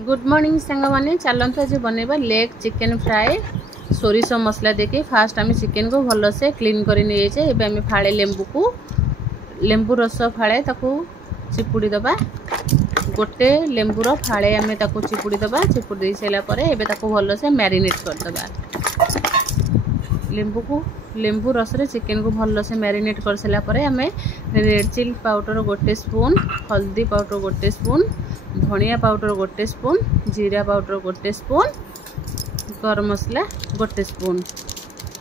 Good morning सांग मैंने चलते आज बनइबा लेग चिकेन फ्राए सोरिष मसला देके फास्ट आम चिकेन को भल से क्लीन कर नहीं फाड़े लेंबू रस फाड़े ताकू चिपुड़ी दबा गोटे लेंबूर फाड़े आम चिपुड़ी दबा चिपुड़ी दे सारापर एवं भल से मैरिनेट करदबा लेंबू रस रे चिकेन को भल से मैरिनेट कर सारापर आम रेड चिली पाउडर गोटे स्पून हल्दी पाउडर गोटे स्पून धनिया पाउडर गोटे स्पून जीरा पाउडर गोटे स्पून गरम मसला गोटे स्पून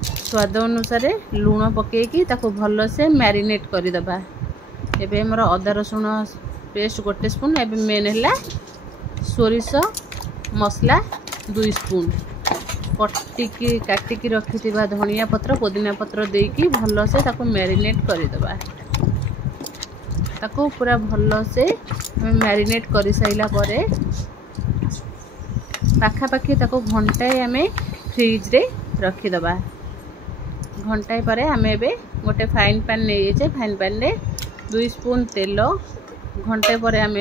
स्वाद अनुसार लूण पकईकी भल से मैरिनेट करदबा एबे हमर अदा रसुण पेस्ट गोटे स्पून एबे मेन है सोरिष मसला 2 स्पून काटिकी रखि धनिया पत्र पुदीना पत्र देकी भल से मैरिनेट करदबा ताको पूरा भल से मैरिनेट कर साइला परे पाखापाखि घंटाए आम फ्रिज रे रखिदबा घंटाए पर आम एबे गोटे फाइन पैन नहीं फाइन पैन रे 2 स्पून तेल घंटे पर आम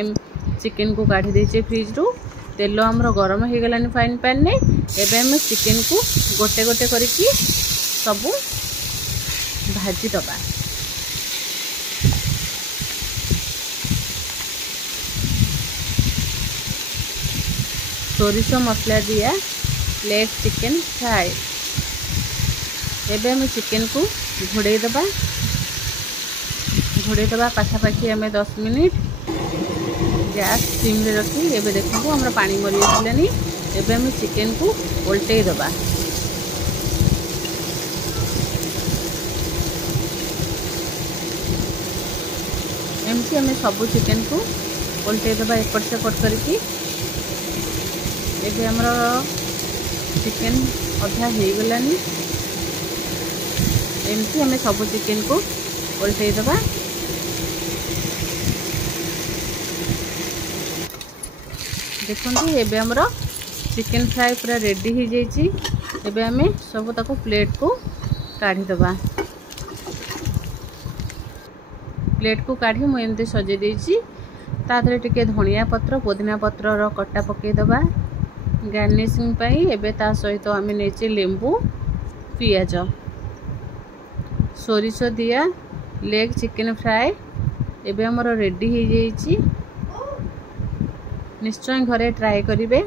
चिकेन को काढ़ी देचे फ्रिज रु तेल आमर गरम हो गलानी फाइन पैन ने एबे आम चिकेन को गोटे गोटे करके सब भाजी दबा सोरिष मसला दिया लेग चिकेन फ्राए एबे हम चिकेन को घोड़े दबा पाखापाखि आम 10 मिनिट गैस सिम रे रखी एबे देखो हमर पानी मरी आसलानी एबे हम चिकेन को उल्टे दबा एमती आम सब चिकेन को उल्टे दबा एपट सेपट करके एबे हमर चिकेन अधा हो गलानी एमती आम सब चिकेन को उल्टे दबा देखो एबे हमर चिकेन फ्राए पूरा रेडी हो जाइए एबे आम सब ताको प्लेट को काढ़ी दबा प्लेट को काढ़ी मु एमती सजे देछि ता धरे टिके धनिया पत्र पुदीना पत्र रो कट्टा पके दबा गार्निशिंग पाई एबे ता सहित आम नेचे लेंबू पियाज सोरिष दिया लेग चिकेन फ्राए एबे हमर रेडी हो जाइए निश्चय घरे ट्राए करिवे।